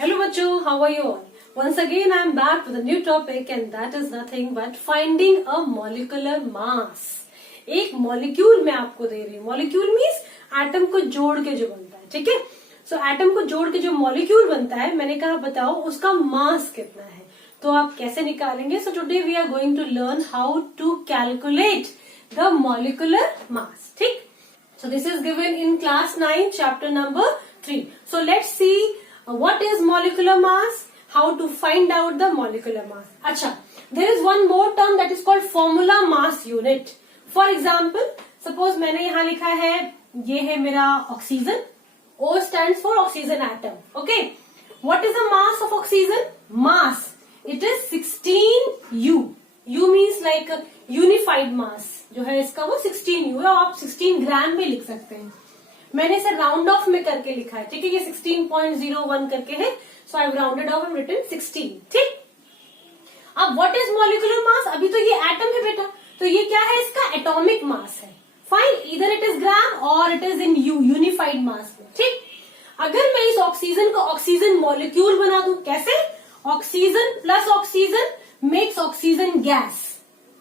Hello bachcho, how are you all? Once again I am back with a new topic and that is nothing but finding a molecular mass. एक molecule मैं आपको दे रही हूँ. Molecule means atom को जोड़ के जो बनता है, ठीक है. सो एटम को जोड़ के जो मॉलिक्यूल बनता है, मैंने कहा बताओ उसका मास कितना है. तो आप कैसे निकालेंगे. So today we are going to learn how to calculate the molecular mass. ठीक. So this is given in class 9 chapter number 3. So let's see what is molecular mass, how to find out the molecular mass. अच्छा, there is one more term that is called formula mass unit. For example, suppose मैंने यहाँ लिखा है, ये है मेरा oxygen. O stands for oxygen atom. Okay. What is the mass of oxygen? Mass. It is 16U. U means like unified mass. जो है इसका वो 16U है. आप 16 ग्राम में लिख सकते हैं. मैंने इसे राउंड ऑफ में करके लिखा है, ठीक है. ये 16.01 करके है. So I rounded off and written 16. ठीक. अब व्हाट इज मॉलिक्यूलर मास. अभी तो ये एटम है बेटा, तो ये क्या है, इसका एटॉमिक मास है. फाइन. इधर इट इज ग्राम और it is in U, unified mass में. ठीक. अगर मैं इस ऑक्सीजन को ऑक्सीजन मॉलिक्यूल बना दूं, कैसे. Oxygen plus oxygen makes oxygen gas.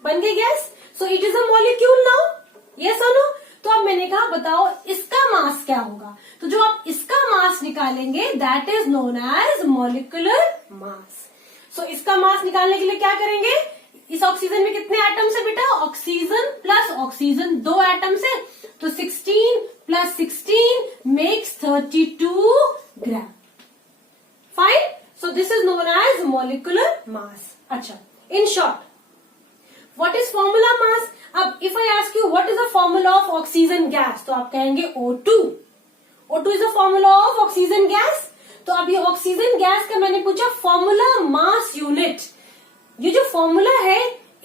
बन गई gas. So it is a molecule now. Yes और नो. तो अब मैंने कहा बताओ इसका मास क्या होगा. तो जो आप इसका मास निकालेंगे that is known as molecular mass. So इसका मास निकालने के लिए क्या करेंगे. इस ऑक्सीजन में कितने एटम्स है बेटा. ऑक्सीजन प्लस ऑक्सीजन 2 एटम्स है. तो 16 plus 16 makes 32 gram. Fine. So this is known as molecular mass. अच्छा, in short what is formula mass. अब if I ask you what is the formula of oxygen gas, तो आप कहेंगे O2. O2 is the formula of oxygen gas. तो अब ये oxygen gas का मैंने पूछा फॉर्मूला मास यूनिट. ये जो फॉर्मूला है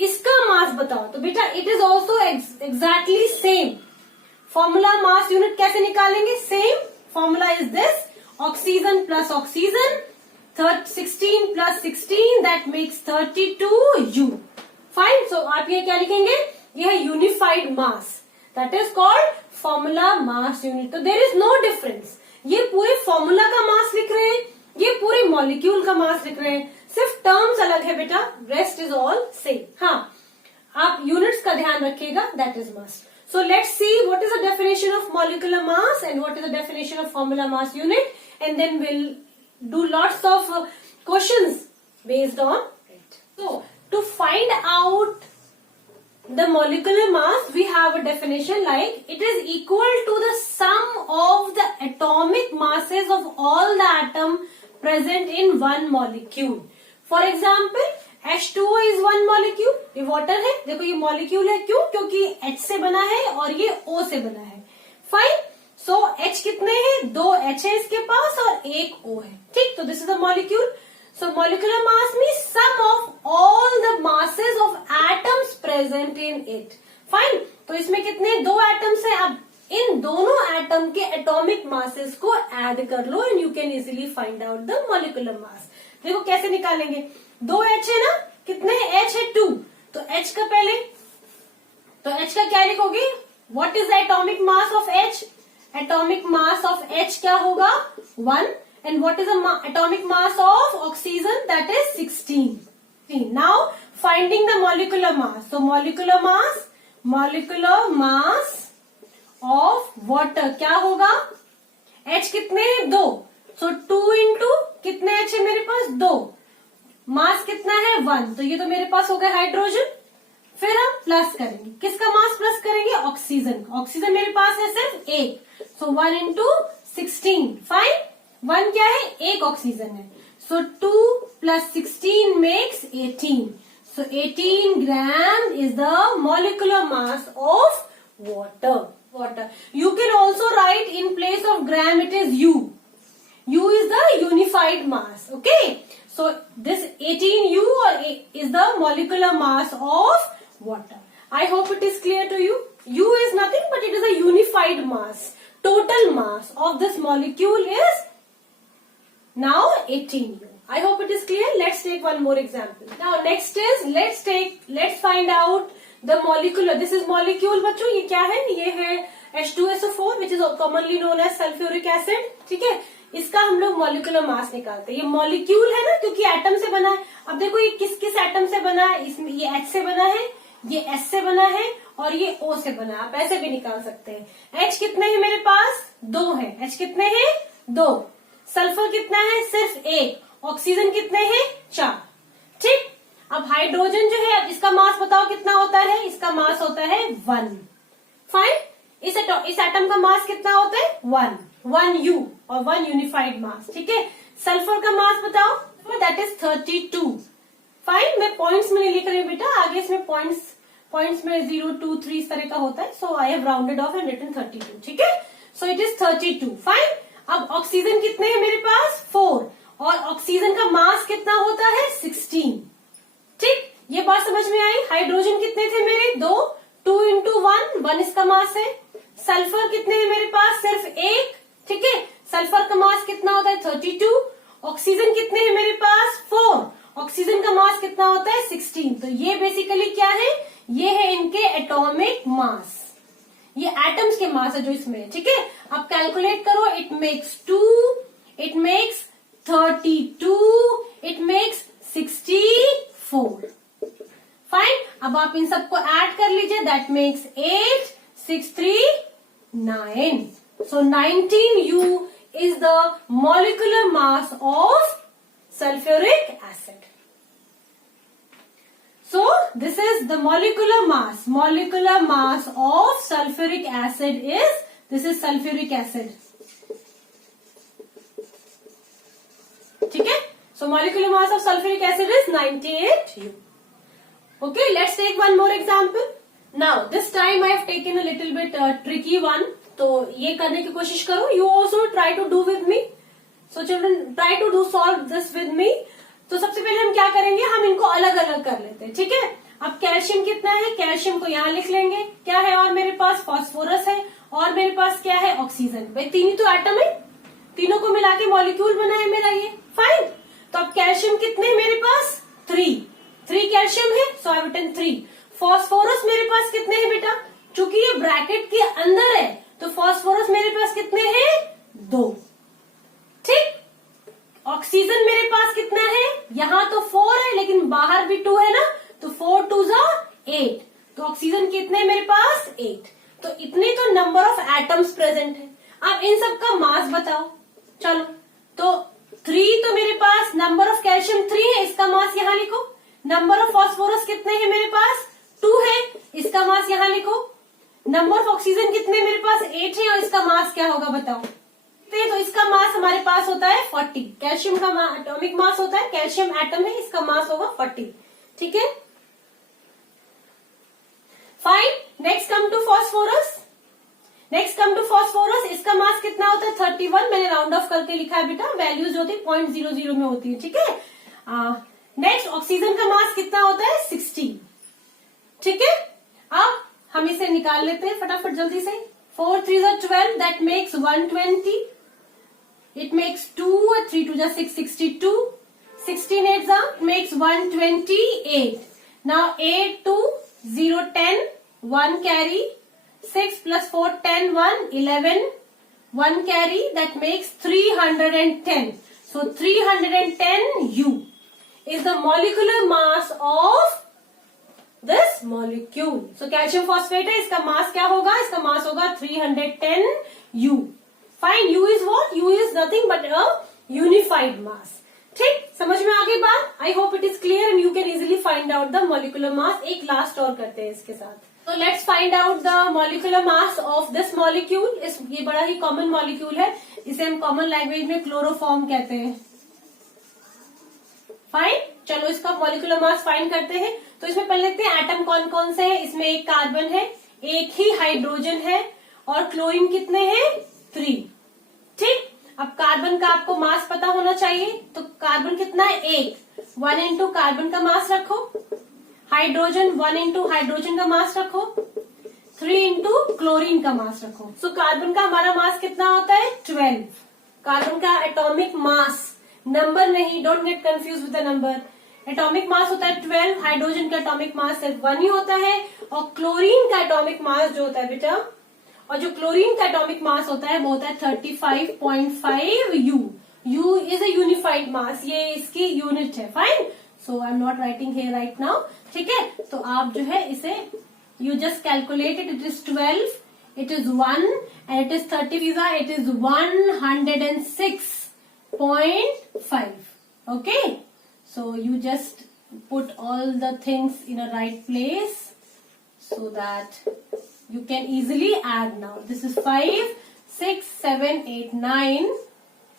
इसका मास बताओ. तो बेटा it is also exactly same. Formula mass unit कैसे निकालेंगे. Same formula is this. Oxygen plus oxygen 16 plus 16 that makes 32U. Fine. So आप ये क्या लिखेंगे. यह है unified mass. That is called formula mass unit. तो देर इज नो डिफरेंस. ये पूरे फॉर्मूला का मास लिख रहे हैं, ये पूरे मॉलिक्यूल का मास लिख रहे हैं. सिर्फ टर्म्स अलग है बेटा, रेस्ट इज ऑल सेम. हाँ, आप यूनिट्स का ध्यान रखिएगा. That is must. So let's see what is the definition of molecular mass and what is the definition of formula mass unit, and then we'll do lots of questions based on it. So to find out the molecular mass, we have a definition like it is equal to the sum of the atomic masses of all the atom present in one molecule. For example, H2O is one molecule. ये water है. देखो ये molecule है. क्यों. क्योंकि H से बना है और ये O से बना है. फाइन. सो H कितने हैं. 2 H है इसके पास और 1 O है. ठीक. तो this is a molecule. So molecular mass means sum of all the masses of atoms present in it. Fine. तो इसमें कितने 2 एटम्स है. अब इन दोनों एटम के एटॉमिक मासेस को ऐड कर लो and you can easily find out the molecular mass. देखो कैसे निकालेंगे. 2 H है ना. कितने H है 2. तो H का पहले, तो H का क्या लिखोगे. What is the atomic mass of H. Atomic mass of H क्या होगा 1. And what is the atomic mass of oxygen that is 16. Now finding the molecular mass. So molecular mass of water क्या होगा. H कितने 2. सो 2 into कितने H है मेरे पास 2. मास कितना है 1. तो ये तो मेरे पास हो गया हाइड्रोजन. फिर हम प्लस करेंगे. किसका मास प्लस करेंगे. ऑक्सीजन. ऑक्सीजन मेरे पास है सिर्फ 1. सो 1 इंटू 16. फाइन. 1 क्या है. 1 ऑक्सीजन है. सो 2 plus 16 makes 18. So 18 gram is the molecular mass of water. You can also write in place of gram it is U. U is the unified mass. Okay. So this 18U is the molecular mass of water. I hope it is clear to you. U is nothing but it is a unified mass. Total mass of this molecule is now 18U. I hope it is clear. Let's take one more example. Now next is let's find out the molecular. This is molecule बच्चों. ये क्या है. ये है H2SO4 which is commonly known as sulfuric acid. ठीक है. इसका हम लोग मॉलिक्यूलर मास निकालते हैं। ये मॉलिक्यूल है ना, क्योंकि एटम से बना है। अब देखो ये किस किस एटम से बना है, इसमें ये H से बना है, ये S से बना है और ये O से बना है। आप ऐसे भी निकाल सकते हैं। H कितने हैं मेरे पास? 2 है। H कितने हैं? 2। सल्फर कितना है? सिर्फ 1। ऑक्सीजन कितने हैं? 4। ठीक। अब हाइड्रोजन जो है, इसका मास बताओ कितना होता है? इसका मास होता है 1। फाइन। इस एटम का मास कितना होता है? 1 U और 1 यूनिफाइड मास। ठीक है। सल्फर का मास बताओ, दैट इज 32। फाइन। मैं पॉइंट्स में नहीं लिख रही हूँ बेटा, आगे इसमें पॉइंट्स में 0, 2, 3 इस तरह का होता है। So I have rounded off and written 32। ठीक है। So it is 32। फाइन। अब ऑक्सीजन कितने हैं मेरे पास? 4। और ऑक्सीजन का मास कितना होता है? 16। ठीक। ये बात समझ में आई। हाइड्रोजन कितने थे मेरे? 2। 2 इंटू 1 इसका मास है। सल्फर कितने हैं मेरे पास? सिर्फ 1। ठीक है। सल्फर का मास कितना होता है? 32। ऑक्सीजन कितने हैं मेरे पास? 4। ऑक्सीजन का मास कितना होता है? 16। तो ये बेसिकली क्या है? ये है इनके एटॉमिक मास। ये एटम्स के मास है जो इसमें है। ठीक है। अब कैलकुलेट करो। It makes 2, it makes 32, it makes 64। Fine. अब आप इन सबको ऐड कर लीजिए। That makes 8, 6, 3, 9। So 19U is the molecular mass of sulfuric acid. So this is the molecular mass. Molecular mass of sulfuric acid is, this is sulfuric acid. ठीक है। So molecular mass of sulfuric acid is 98U. Okay, let's take one more example. Now this time I have taken a little bit tricky one. तो ये करने की कोशिश करो। You also try to do with me. So children try to do solve this with me. तो सबसे पहले हम क्या करेंगे, हम इनको अलग अलग कर लेते हैं। ठीक है। अब कैल्शियम कितना है? कैल्शियम को यहाँ लिख लेंगे। क्या है और मेरे पास? फास्फोरस है। और मेरे पास क्या है? ऑक्सीजन। भाई तीन ही तो एटम है, तीनों को मिला के मॉलिक्यूल बना है मेरा ये। फाइन। तो अब कैल्शियम कितने है मेरे पास? 3 कैल्शियम है। So I have written 3। Phosphorus मेरे पास कितने हैं बेटा? चूंकि ये ब्रैकेट के अंदर है तो फास्फोरस मेरे पास कितने हैं? 2। ठीक। ऑक्सीजन मेरे पास कितना है? यहां तो 4 है लेकिन बाहर भी 2 है ना, तो 4 2 8। तो ऑक्सीजन कितने मेरे पास? 8। तो इतने तो नंबर ऑफ एटम्स प्रेजेंट है। अब इन सब का मास बताओ। चलो, तो 3 तो मेरे पास, नंबर ऑफ कैल्शियम 3 है, इसका मास यहां लिखो। नंबर ऑफ फास्फोरस कितने हैं मेरे पास? 2 है, इसका मास यहां लिखो। नंबर ऑफ ऑक्सीजन कितने मेरे पास? 8 है और इसका मास क्या होगा बताओ। तो इसका मास हमारे पास होता है 40। कैल्शियम का एटॉमिक मास होता है, कैल्शियम एटम है, इसका मास होगा 40। ठीक है। Fine. Next come to phosphorus. इसका मास कितना होता है? 31। मैंने राउंड ऑफ करके लिखा है बेटा, वैल्यूज होती है 0.00 में होती है। ठीक है। नेक्स्ट ऑक्सीजन का मास कितना होता है? 16। ठीक है। अब हम इसे निकाल लेते हैं फटाफट जल्दी से। 4 3 12, that makes 120। It makes 2, 3 2 6 62। 16 8 makes 128। Now 8 2 0 10, 1 carry। 6 plus 4 10 1 11, 1 carry, that makes 310. So 310U is the molecular mass of this molecule. So calcium phosphate है, इसका मास क्या होगा? इसका मास होगा 310U. Fine. U is what? U is nothing but a unified mass. ठीक, समझ में आ गई बात? I hope it is clear and you can easily find out the molecular mass. एक लास्ट और करते हैं इसके साथ। So let's find out the molecular mass of this molecule. ये बड़ा ही कॉमन मॉलिक्यूल है, इसे हम कॉमन लैंग्वेज में क्लोरोफॉर्म कहते हैं। फाइन। चलो इसका मॉलिक्यूलर मास फाइंड करते हैं। तो इसमें पहले लेते हैं एटम कौन कौन से हैं। इसमें एक कार्बन है, एक ही हाइड्रोजन है और क्लोरीन कितने हैं? 3। ठीक। अब कार्बन का आपको मास पता होना चाहिए। तो कार्बन कितना है? 1। 1 इंटू कार्बन का मास रखो। हाइड्रोजन 1 इंटू हाइड्रोजन का मास रखो। 3 इंटू क्लोरीन का मास रखो। सो कार्बन का हमारा मास कितना होता है? 12। कार्बन का एटॉमिक मास, नंबर नहीं, don't get confuse with the number. Atomic mass होता है 12। हाइड्रोजन का एटॉमिक मास सिर्फ 1 ही होता है और क्लोरीन का एटॉमिक मास जो होता है बेटा और जो क्लोरीन का एटॉमिक मास होता है वो होता है 35.5 U. U is a unified mass, ये इसकी यूनिट है. Fine. So I am not writing here right now. ठीक है, तो आप जो है इसे you just calculate it is 12, it is 1 and it is 30 visa, it is 106.5. Okay, so you just put all the things in a right place so that you can easily add. Now this is 5, 6, 7, 8, 9.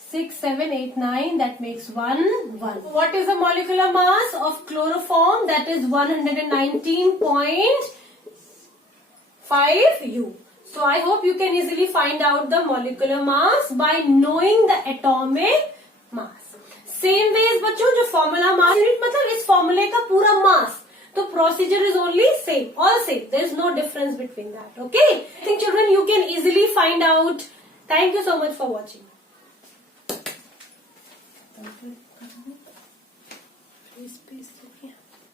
6, 7, 8, 9, that makes 1, 1. What is the molecular mass of chloroform? That is 119.5 U. So I hope you can easily find out the molecular mass by knowing the atomic mass. Same way बच्चों, जो formula mass unit मतलब इस formula का पूरा mass, तो procedure is only same, all same. There is no difference between that. Okay? I think children you can easily find out. Thank you so much for watching. Please, please,